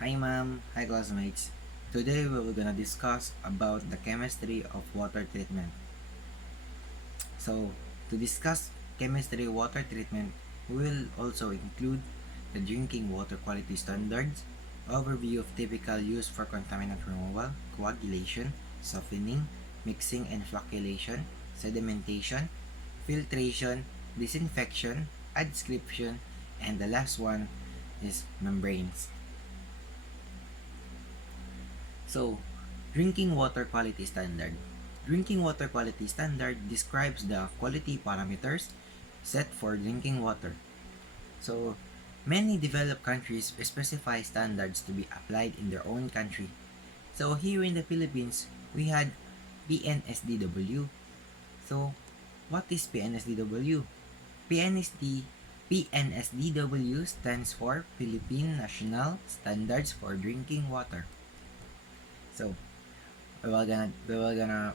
Hi ma'am, hi classmates. Today we will gonna discuss about the chemistry of water treatment. So, to discuss chemistry water treatment, we will also include the drinking water quality standards, overview of typical use for contaminant removal, coagulation, softening, mixing and flocculation, sedimentation, filtration, disinfection, adscription, and the last one is membranes. So, drinking water quality standard. Drinking water quality standard describes the quality parameters set for drinking water. So, many developed countries specify standards to be applied in their own country. So, here in the Philippines, we had PNSDW. So, what is PNSDW? PNSD PNSDW stands for Philippine National Standards for Drinking Water. So, we will gonna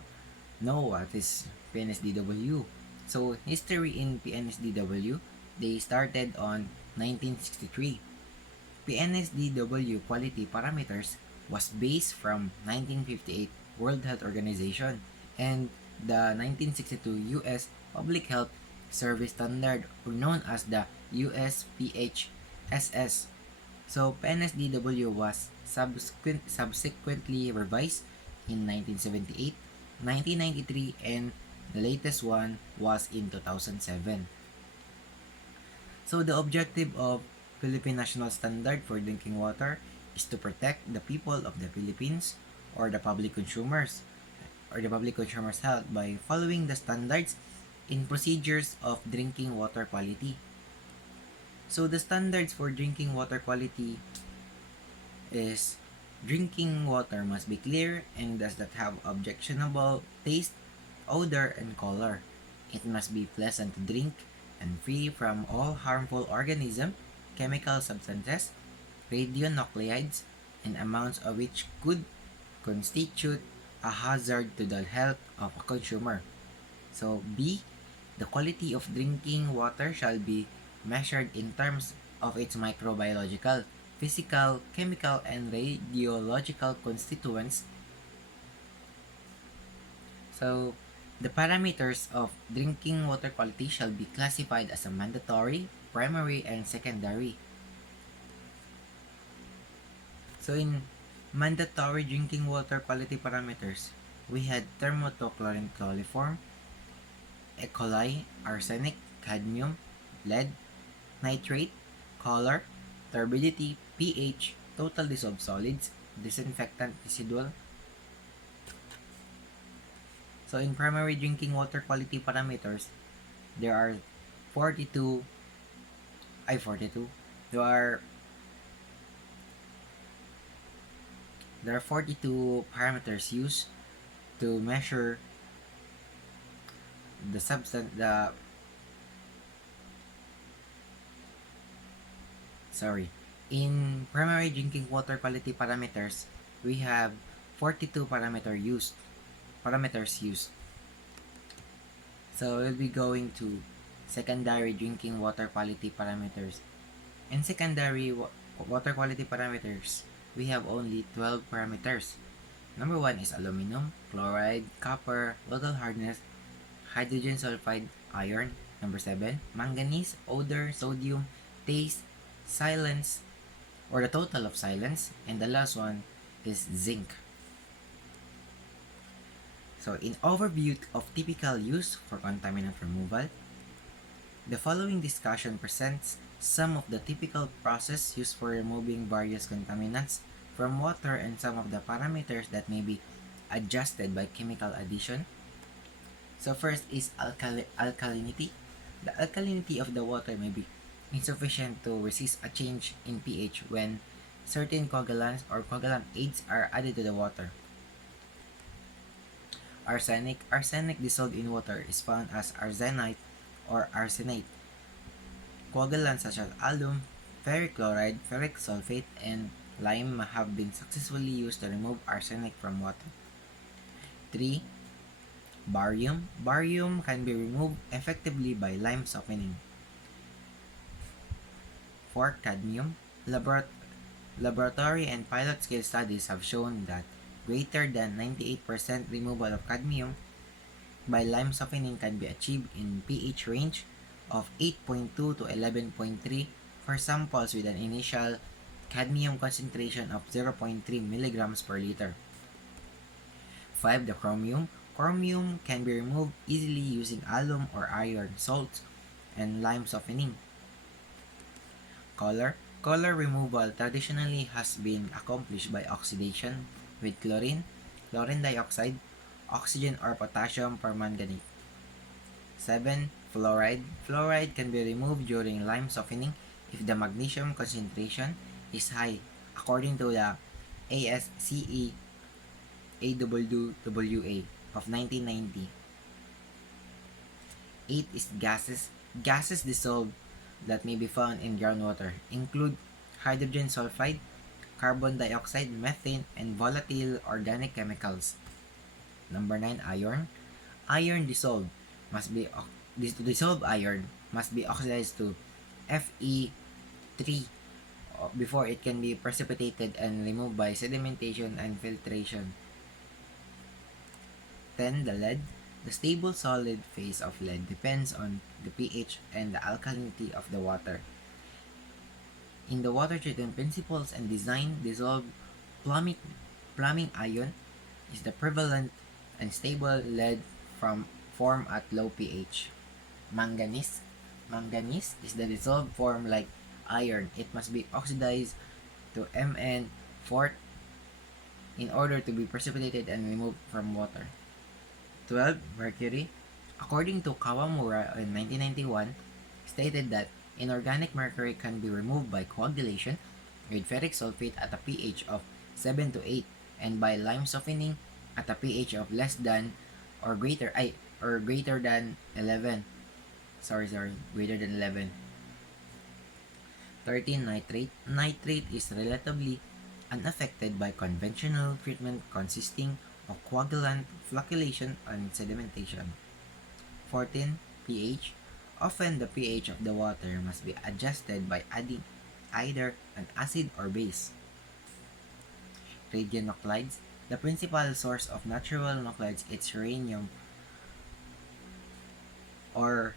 know what is PNSDW. So, history in PNSDW, they started on 1963. PNSDW quality parameters was based from 1958 World Health Organization and the 1962 US Public Health Service Standard, or known as the USPHSS. So, PNSDW was subsequently revised in 1978, 1993, and the latest one was in 2007. So, the objective of Philippine National Standard for Drinking Water is to protect the people of the Philippines or the public consumers health by following the standards in procedures of drinking water quality. So the standards for drinking water quality is drinking water must be clear and does not have objectionable taste, odor, and color. It must be pleasant to drink and free from all harmful organisms, chemical substances, radionuclides, and amounts of which could constitute a hazard to the health of a consumer. So B, the quality of drinking water shall be measured in terms of its microbiological, physical, chemical, and radiological constituents. So, the parameters of drinking water quality shall be classified as a mandatory, primary, and secondary. So, in mandatory drinking water quality parameters, we had thermochlorine coliform, E. coli, arsenic, cadmium, lead, nitrate, color, turbidity, pH, total dissolved solids, disinfectant residual. So in primary drinking water quality parameters, there are 42 I 42 there are 42 parameters used to measure the substance the sorry in primary drinking water quality parameters, we have 42 parameters used. So we'll be going to secondary drinking water quality parameters. In secondary water quality parameters, we have only 12 parameters. Number 1 is aluminum, chloride, copper, local hardness, hydrogen sulfide, iron. Number 7, manganese, odor, sodium, taste, silence, or the total of silence. And the last one is zinc. So in overview of typical use for contaminant removal, the following discussion presents some of the typical process used for removing various contaminants from water and some of the parameters that may be adjusted by chemical addition. So first is alkalinity. The alkalinity of the water may be insufficient to resist a change in pH when certain coagulants or coagulant aids are added to the water. Arsenic dissolved in water is found as arsenite or arsenate. Coagulants such as alum, ferric chloride, ferric sulfate, and lime have been successfully used to remove arsenic from water. 3. Barium. Barium can be removed effectively by lime softening. 4. Cadmium. Laboratory and pilot scale studies have shown that greater than 98% removal of cadmium by lime softening can be achieved in pH range of 8.2 to 11.3 for samples with an initial cadmium concentration of 0.3 milligrams per liter. 5. The chromium. Chromium can be removed easily using alum or iron salts and lime softening. Color. Color removal traditionally has been accomplished by oxidation with chlorine, chlorine dioxide, oxygen or potassium permanganate. 7. Fluoride. Fluoride can be removed during lime softening if the magnesium concentration is high, according to the ASCE AWWA of 1990. 8 is gases. Gases dissolved that may be found in groundwater include hydrogen sulfide, carbon dioxide, methane, and volatile organic chemicals. Number 9, iron. Iron dissolved must be dissolved iron must be oxidized to Fe3 before it can be precipitated and removed by sedimentation and filtration. 10. The lead. The stable solid phase of lead depends on the pH and the alkalinity of the water. In the water treatment principles and design, dissolved plumbing ion is the prevalent and stable lead from form at low pH. Manganese. Manganese is the dissolved form like iron. It must be oxidized to Mn4 in order to be precipitated and removed from water. 12. Mercury. According to Kawamura in 1991, stated that inorganic mercury can be removed by coagulation with ferric sulfate at a pH of 7 to 8 and by lime softening at a pH of less than or greater than 11. Greater than 11. 13. Nitrate. Nitrate is relatively unaffected by conventional treatment consisting of coagulant, flocculation, and sedimentation. 14. pH. Often the pH of the water must be adjusted by adding either an acid or base. Radionuclides. The principal source of natural nuclides is uranium, or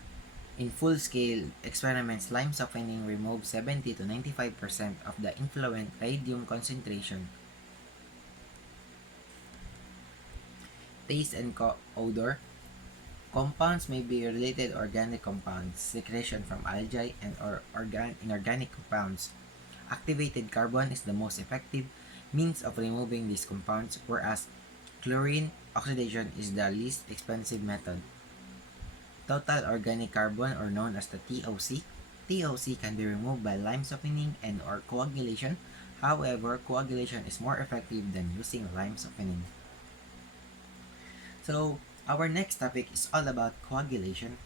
in full-scale experiments, lime softening removes 70 to 95% of the influent radium concentration. Taste and odor. Compounds may be related organic compounds, secretion from algae, and inorganic compounds. Activated carbon is the most effective means of removing these compounds, whereas chlorine oxidation is the least expensive method. Total organic carbon, or known as the TOC. TOC can be removed by lime softening and or coagulation. However, coagulation is more effective than using lime softening. So, our next topic is all about coagulation.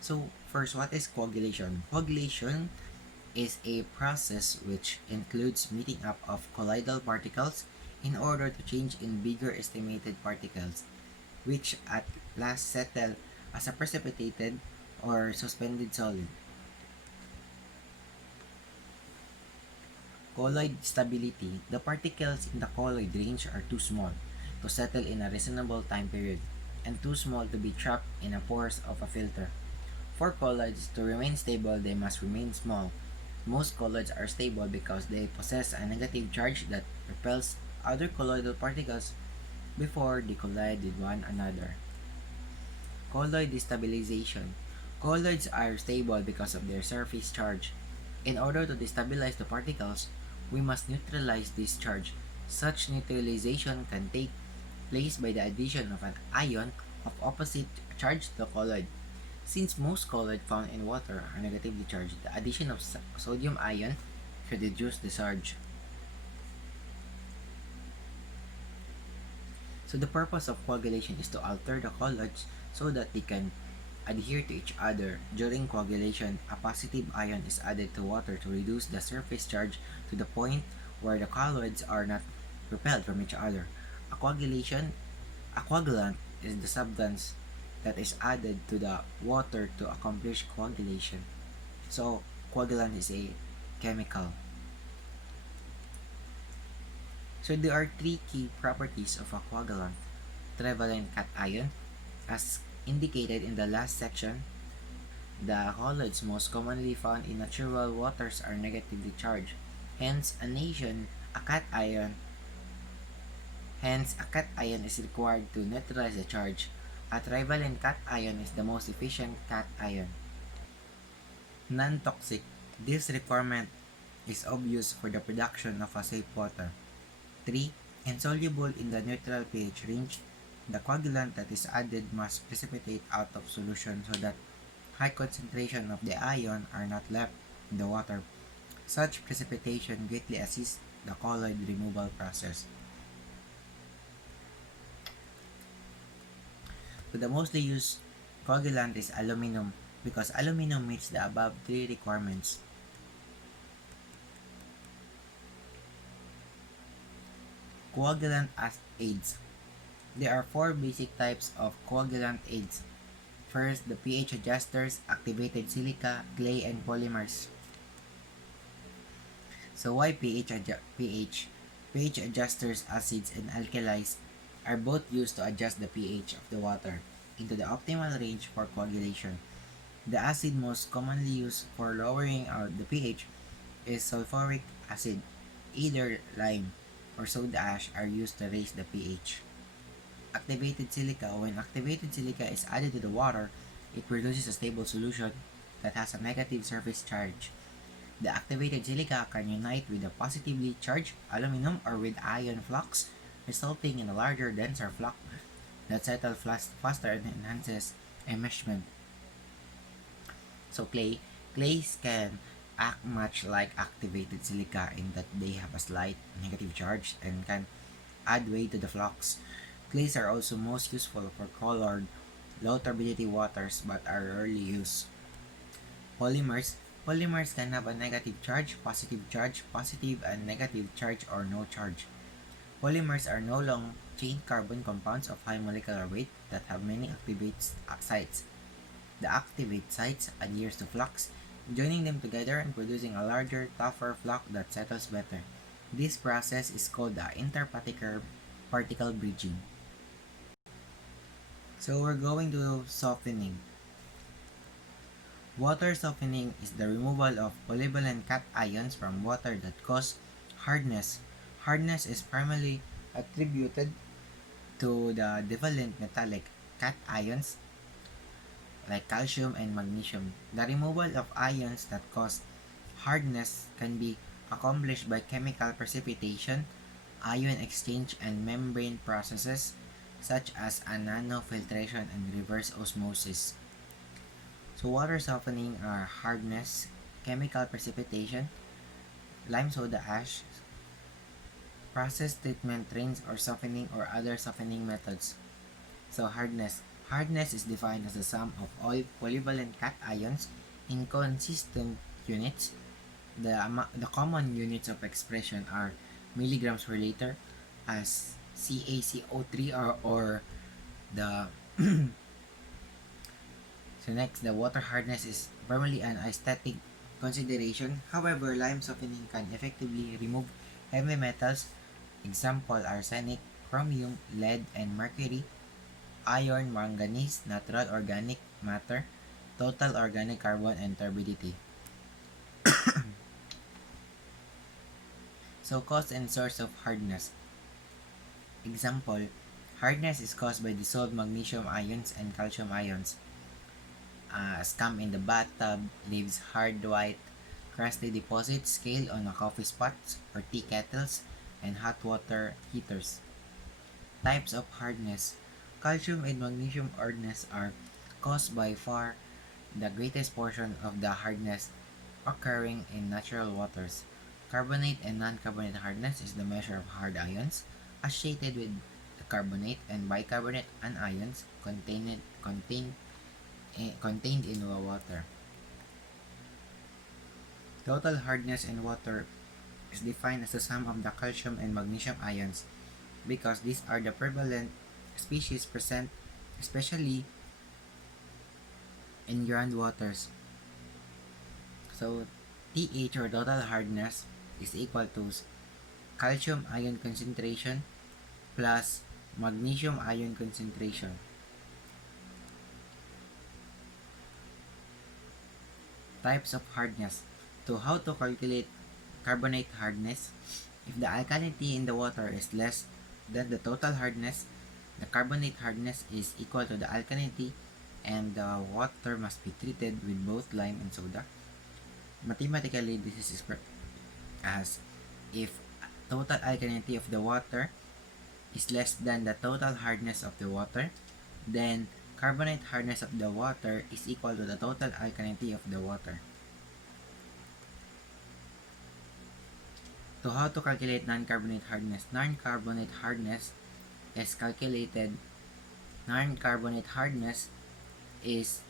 So, first, what is coagulation? Coagulation is a process which includes meeting up of colloidal particles in order to change in bigger estimated particles, which at last settle as a precipitated or suspended solid. Colloid stability. The particles in the colloid range are too small to settle in a reasonable time period and too small to be trapped in the pores of a filter. For colloids to remain stable, they must remain small. Most colloids are stable because they possess a negative charge that repels other colloidal particles before they collide with one another. Colloid destabilization. Colloids are stable because of their surface charge. In order to destabilize the particles, we must neutralize this charge. Such neutralization can take place by the addition of an ion of opposite charge to the colloid. Since most colloids found in water are negatively charged, the addition of sodium ion should reduce the charge. So the purpose of coagulation is to alter the colloids so that they can adhere to each other. During coagulation, a positive ion is added to water to reduce the surface charge to the point where the colloids are not repelled from each other. A coagulant is the substance that is added to the water to accomplish coagulation. So, coagulant is a chemical. So there are three key properties of a coagulant: trivalent cation, as indicated in the last section. The colloids most commonly found in natural waters are negatively charged. Hence, a cation Hence, a cation is required to neutralize the charge. A trivalent cation is the most efficient cation. Non-toxic. This requirement is obvious for the production of a safe water. 3. Insoluble in the neutral pH range. The coagulant that is added must precipitate out of solution so that high concentration of the ion are not left in the water. Such precipitation greatly assists the colloid removal process. So the mostly used coagulant is aluminum because aluminum meets the above three requirements. Coagulant as aids. There are four basic types of coagulant aids. First, the pH adjusters, activated silica, clay, and polymers. So why pH? pH adjusters, acids, and alkalis are both used to adjust the pH of the water into the optimal range for coagulation. The acid most commonly used for lowering out the pH is sulfuric acid. Either lime or soda ash are used to raise the pH. Activated silica. When activated silica is added to the water, it produces a stable solution that has a negative surface charge. The activated silica can unite with a positively charged aluminum or with ion flux, resulting in a larger, denser flux that settles faster and enhances enmeshment. So clays can act much like activated silica in that they have a slight negative charge and can add weight to the flux. Clays are also most useful for colored, low turbidity waters but are rarely used. Polymers. Polymers can have a negative charge, positive and negative charge, or no charge. Polymers are no long chain carbon compounds of high molecular weight that have many activate sites. The activate sites adheres to flux, joining them together and producing a larger, tougher flux that settles better. This process is called the interparticle bridging. So we're going to softening. Water softening is the removal of polyvalent cations from water that cause hardness. Hardness is primarily attributed to the divalent metallic cations like calcium and magnesium. The removal of ions that cause hardness can be accomplished by chemical precipitation, ion exchange, and membrane processes such as nanofiltration and reverse osmosis. So water softening are hardness, chemical precipitation, lime soda ash, process treatment, rinse or softening or other softening methods. So hardness. Hardness is defined as the sum of all polyvalent cations in consistent units. The common units of expression are milligrams per liter as CaCO3 or the So next, the water hardness is primarily an aesthetic consideration. However, lime softening can effectively remove heavy metals. Example: arsenic, chromium, lead, and mercury, iron, manganese, natural organic matter, total organic carbon, and turbidity. So cause and source of hardness. Example: hardness is caused by dissolved magnesium ions and calcium ions. Scum in the bathtub leaves hard white crusty deposits scale on a coffee spot or tea kettles and hot water heaters. Types of hardness. Calcium and magnesium hardness are caused by far the greatest portion of the hardness occurring in natural waters. Carbonate and non-carbonate hardness is the measure of hard ions associated with the carbonate and bicarbonate anions contained in the water. Total hardness in water is defined as the sum of the calcium and magnesium ions because these are the prevalent species present especially in groundwaters. So TH or total hardness is equal to calcium ion concentration plus magnesium ion concentration. Types of hardness. So how to calculate carbonate hardness? If the alkalinity in the water is less than the total hardness, the carbonate hardness is equal to the alkalinity, and the water must be treated with both lime and soda. Mathematically, this is expressed as if total alkalinity of the water is less than the total hardness of the water, then carbonate hardness of the water is equal to the total alkalinity of the water. So how to calculate non-carbonate hardness? Non-carbonate hardness is calculated. Non-carbonate hardness is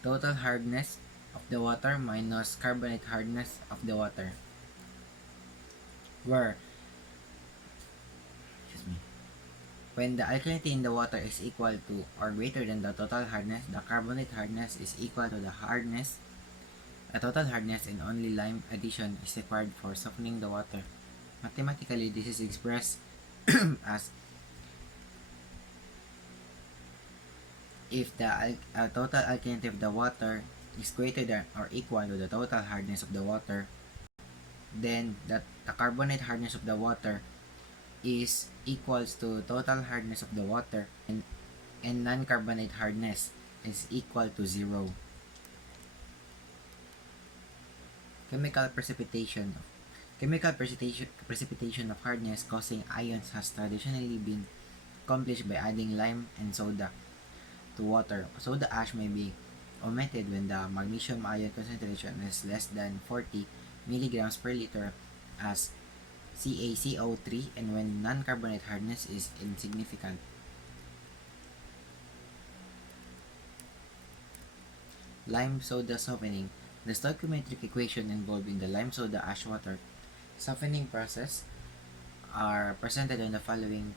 total hardness of the water minus carbonate hardness of the water, where when the alkalinity in the water is equal to or greater than the total hardness, the carbonate hardness is equal to the hardness. The total hardness and only lime addition is required for softening the water. Mathematically, this is expressed as if the total alkalinity of the water is greater than or equal to the total hardness of the water, then the carbonate hardness of the water is equals to total hardness of the water, and non-carbonate hardness is equal to 0. Chemical precipitation. Chemical precipitation of hardness causing ions has traditionally been accomplished by adding lime and soda to water. Soda ash may be omitted when the magnesium ion concentration is less than 40 milligrams per liter as CaCO3, and when non-carbonate hardness is insignificant. Lime soda softening. The stoichiometric equation involved in the lime soda ash water softening process are presented in the following.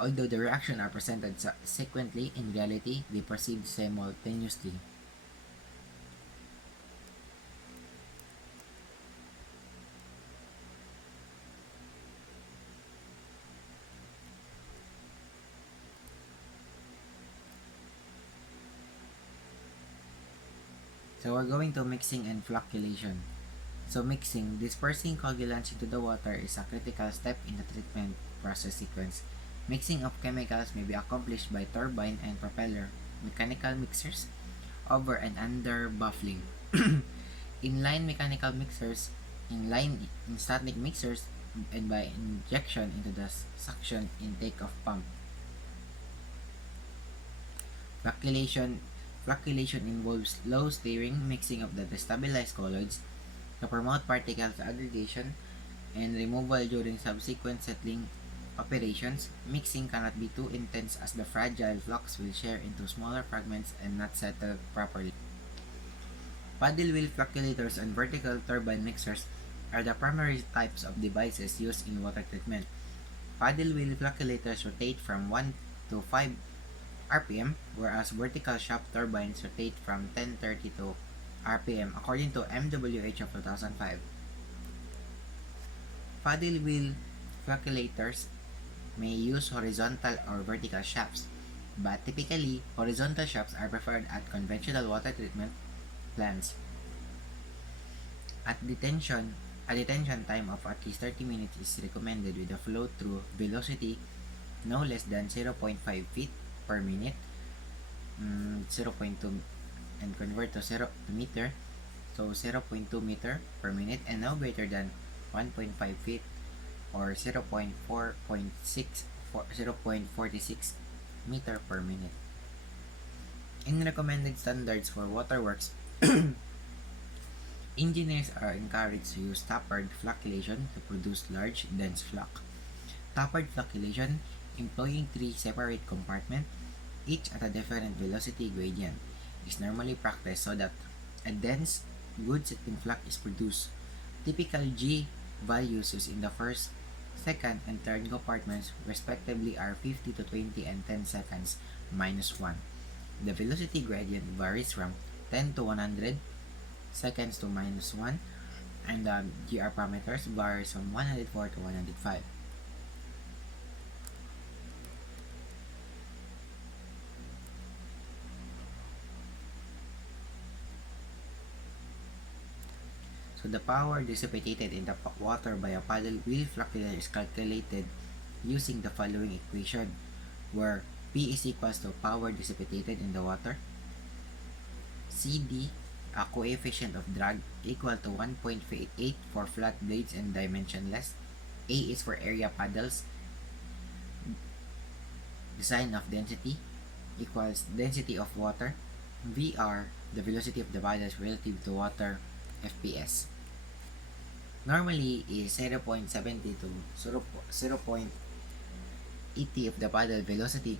Although the reactions are presented sequentially, in reality, they proceed simultaneously. So we're going to mixing and flocculation. So mixing, dispersing coagulants into the water is a critical step in the treatment process sequence. Mixing of chemicals may be accomplished by turbine and propeller mechanical mixers over and under baffling. Inline mechanical mixers, inline in static mixers, and by injection into the suction intake of pump. Flocculation involves low stirring, mixing of the destabilized colloids to promote particles aggregation and removal during subsequent settling operations. Mixing cannot be too intense as the fragile flux will share into smaller fragments and not settle properly. Paddle wheel flocculators and vertical turbine mixers are the primary types of devices used in water treatment. Paddle wheel flocculators rotate from 1 to 5 RPM, whereas vertical shaft turbines rotate from 1030 to RPM according to MWH of 2005. Paddle wheel flocculators may use horizontal or vertical shafts, but typically horizontal shafts are preferred at conventional water treatment plants. A detention time of at least 30 minutes is recommended with a flow-through velocity no less than 0.5 feet per minute, 0.2, and convert to 0 meter, so 0.2 meter per minute, and no greater than 1.5 feet or 0.46 meter per minute. In recommended standards for waterworks, engineers are encouraged to use tapered flocculation to produce large, dense floc. Tapered flocculation, employing 3 separate compartments, each at a different velocity gradient, is normally practiced so that a dense, good sitting floc is produced. Typical G values used in the first, second, and third compartments respectively are 50 to 20 and 10 seconds minus 1. The velocity gradient varies from 10 to 100 seconds to minus 1 and the GR parameters varies from 104 to 105. So the power dissipated in the water by a paddle wheel flocculant is calculated using the following equation, where P is equals to power dissipated in the water, CD, a coefficient of drag, equal to 1.88 for flat blades and dimensionless. A is for area paddles. Design of density equals density of water. VR, the velocity of the paddles relative to water, FPS. Normally is 0.70 to 0.80 of the paddle velocity.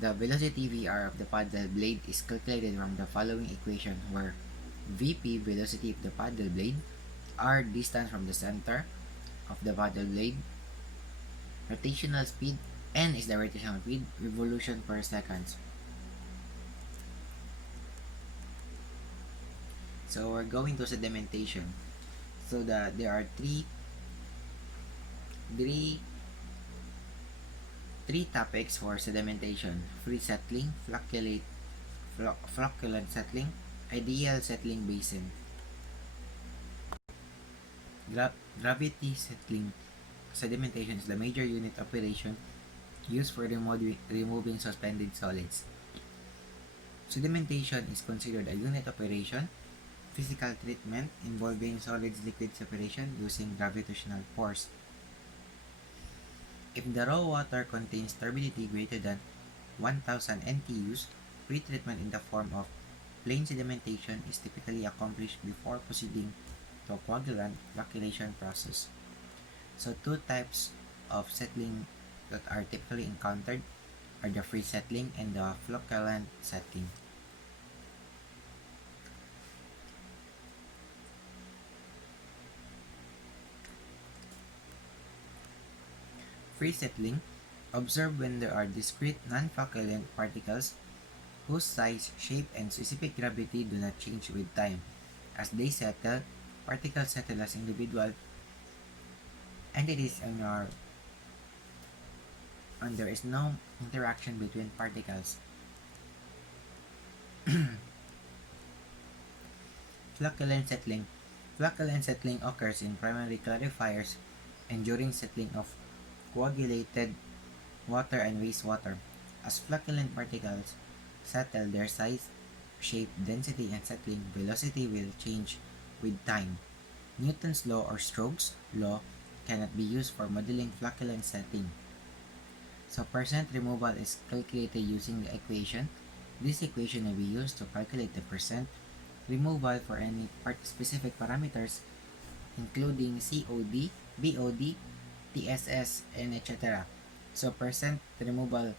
The velocity VR of the paddle blade is calculated from the following equation, where VP, velocity of the paddle blade, R, distance from the center of the paddle blade, rotational speed, N is the rotational speed, revolution per second. So we're going to sedimentation. So there are three topics for sedimentation: free settling, flocculant settling, ideal settling basin. Gravity settling sedimentation is the major unit operation used for removing suspended solids. Sedimentation is considered a unit operation physical treatment involving solids-liquid separation using gravitational force. If the raw water contains turbidity greater than 1000 NTUs, pretreatment in the form of plain sedimentation is typically accomplished before proceeding to a coagulant flocculation process. So two types of settling that are typically encountered are the free settling and the flocculant settling. Free settling, observed when there are discrete non-flocculent particles whose size, shape, and specific gravity do not change with time. As they settle, particles settle as individual entities and there is no interaction between particles. Flocculant settling. Flocculant settling occurs in primary clarifiers and during settling of coagulated water and wastewater. As flocculant particles settle, their size, shape, density, and settling velocity will change with time. Newton's law or Stokes' law cannot be used for modeling flocculant setting. So percent removal is calculated using the equation. This equation will be used to calculate the percent removal for any specific parameters including COD, BOD, TSS, and etc. So percent removal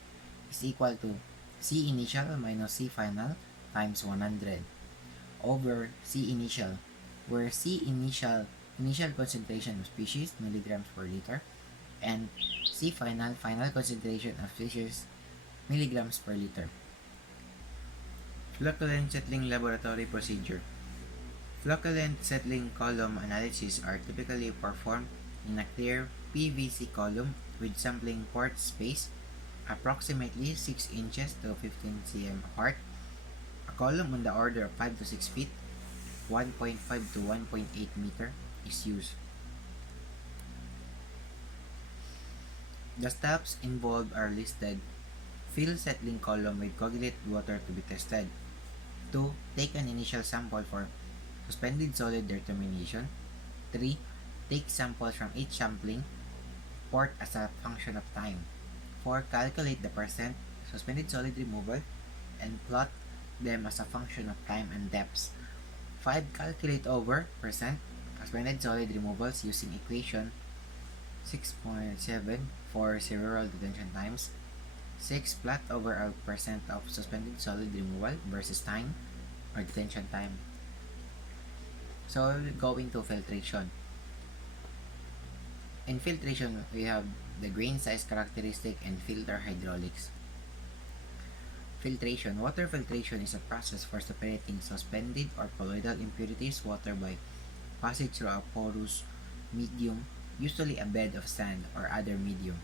is equal to C initial minus C final times 100 over C initial, where C initial concentration of species milligrams per liter and C final concentration of species milligrams per liter. Flocculant settling laboratory procedure. Flocculant settling column analysis are typically performed in a clear PVC column with sampling port space approximately 6 inches to 15 cm apart. A column on the order of 5 to 6 feet, 1.5 to 1.8 meter is used. The steps involved are listed. Fill settling column with coagulated water to be tested. 2. Take an initial sample for suspended solid determination. 3. Take samples from each sampling port as a function of time. 4. Calculate the percent suspended solid removal and plot them as a function of time and depths. 5. Calculate over percent suspended solid removals using equation 6.7 for several detention times. 6. Plot over a percent of suspended solid removal versus time or detention time. So we're going to filtration. In filtration, we have the grain size characteristic and filter hydraulics. Filtration. Water filtration is a process for separating suspended or colloidal impurities water by passage through a porous medium, usually a bed of sand or other medium.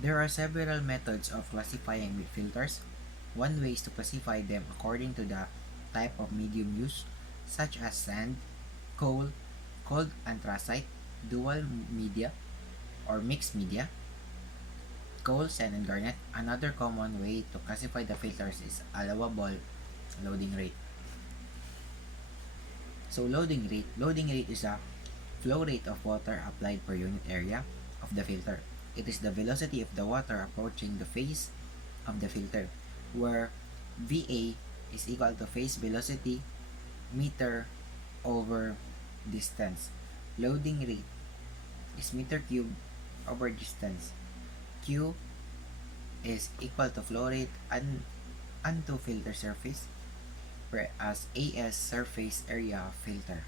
There are several methods of classifying filters. One way is to classify them according to the type of medium used, such as sand, coal, cold anthracite, dual media, or mixed media, coal, sand, and garnet. Another common way to classify the filters is allowable loading rate. So loading rate is a flow rate of water applied per unit area of the filter. It is the velocity of the water approaching the face of the filter, where VA is equal to phase velocity meter over distance. Loading rate is meter cube over distance. Q is equal to flow rate onto filter surface, whereas AS surface area of filter.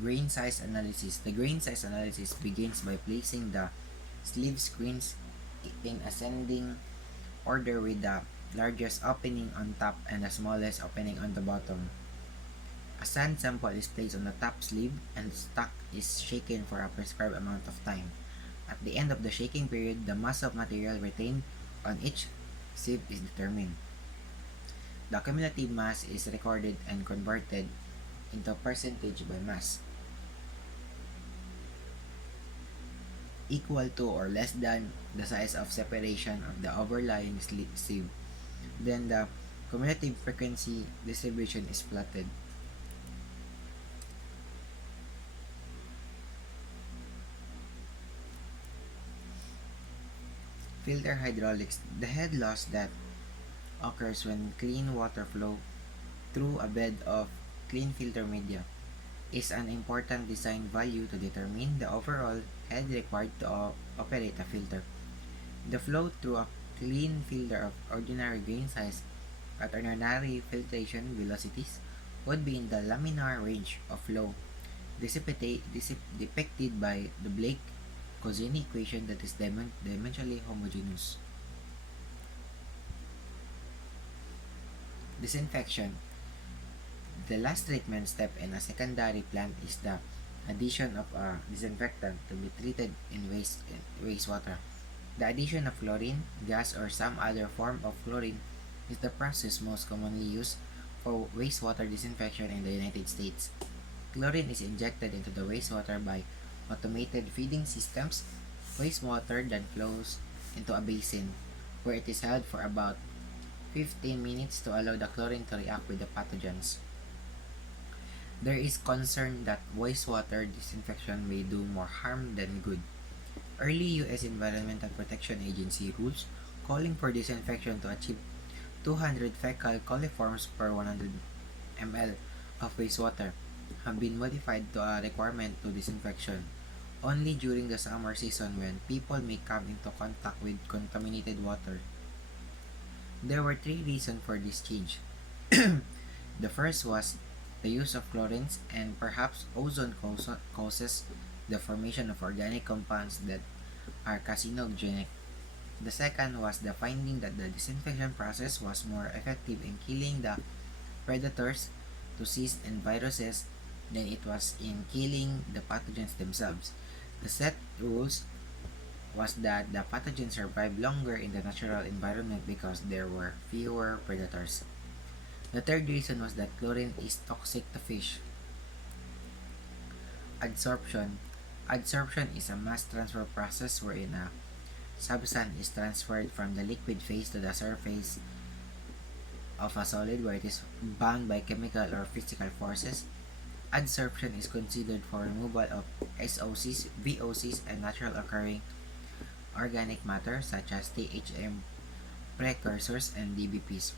Grain size analysis. The grain size analysis begins by placing the sleeve screens in ascending order with the largest opening on top and the smallest opening on the bottom. A sand sample is placed on the top sleeve and stock is shaken for a prescribed amount of time. At the end of the shaking period, the mass of material retained on each sieve is determined. The cumulative mass is recorded and converted into percentage by mass, equal to or less than the size of separation of the overlying sieve. Then the cumulative frequency distribution is plotted. Filter hydraulics. The head loss that occurs when clean water flow through a bed of clean filter media is an important design value to determine the overall head required to operate a filter. The flow through a clean filter of ordinary grain size at ordinary filtration velocities would be in the laminar range of flow depicted by the Blake-Kozeny equation that is dimensionally homogeneous. Disinfection. The last treatment step in a secondary plant is the addition of a disinfectant to be treated in wastewater. The addition of chlorine, gas, or some other form of chlorine is the process most commonly used for wastewater disinfection in the United States. Chlorine is injected into the wastewater by automated feeding systems. Wastewater then flows into a basin where it is held for about 15 minutes to allow the chlorine to react with the pathogens. There is concern that wastewater disinfection may do more harm than good. Early U.S. Environmental Protection Agency rules calling for disinfection to achieve 200 fecal coliforms per 100 ml of wastewater have been modified to a requirement to disinfection only during the summer season when people may come into contact with contaminated water. There were three reasons for this change. The first was the use of chlorines and perhaps ozone causes the formation of organic compounds that are carcinogenic. The second was the finding that the disinfection process was more effective in killing the predators to cysts and viruses than it was in killing the pathogens themselves. The set rules was that the pathogens survived longer in the natural environment because there were fewer predators. The third reason was that chlorine is toxic to fish. Adsorption. Adsorption is a mass transfer process wherein a substance is transferred from the liquid phase to the surface of a solid where it is bound by chemical or physical forces. Adsorption is considered for removal of SOCs, VOCs, and natural occurring organic matter such as THM precursors and DBPs.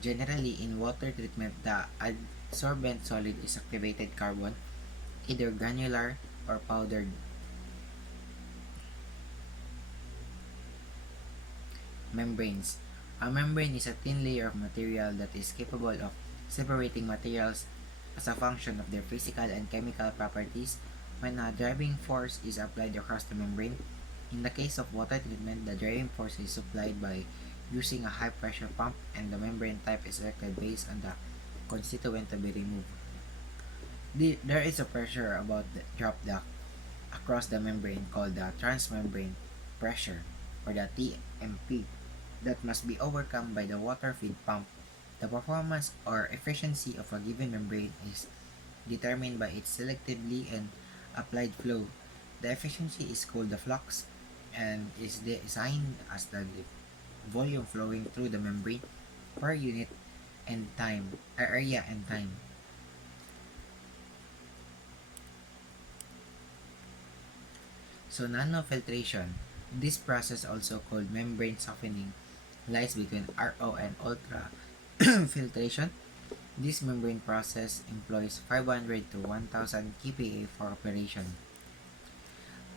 Generally, in water treatment, the adsorbent solid is activated carbon, either granular or powdered. Membranes. A membrane is a thin layer of material that is capable of separating materials as a function of their physical and chemical properties. When a driving force is applied across the membrane, In the case of water treatment, the driving force is supplied by using a high pressure pump, and the membrane type is selected based on the constituent to be removed. There is a pressure about the drop duct across the membrane called the transmembrane pressure, or the TMP, that must be overcome by the water feed pump. The performance or efficiency of a given membrane is determined by its selectively and applied flow. The efficiency is called the flux and is designed as the volume flowing through the membrane per unit and time area and time. So nanofiltration, this process also called membrane softening, lies between RO and ultra filtration. This membrane process employs 500 to 1000 kPa for operation.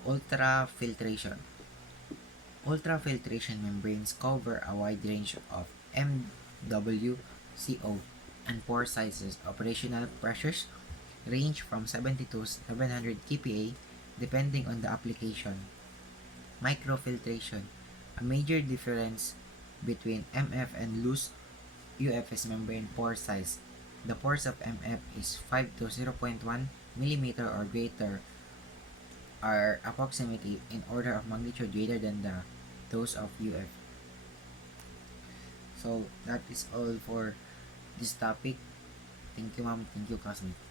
Ultrafiltration. Ultrafiltration membranes cover a wide range of MWCO and pore sizes. Operational pressures range from 70 to 700 kPa depending on the application. Microfiltration. A major difference between MF and loose UF membrane pore size. The pores of MF is 5 to 0.1 millimeter or greater, are approximately in order of magnitude greater than those of UF. So that is all for this topic. Thank you, ma'am. Thank you, classmate.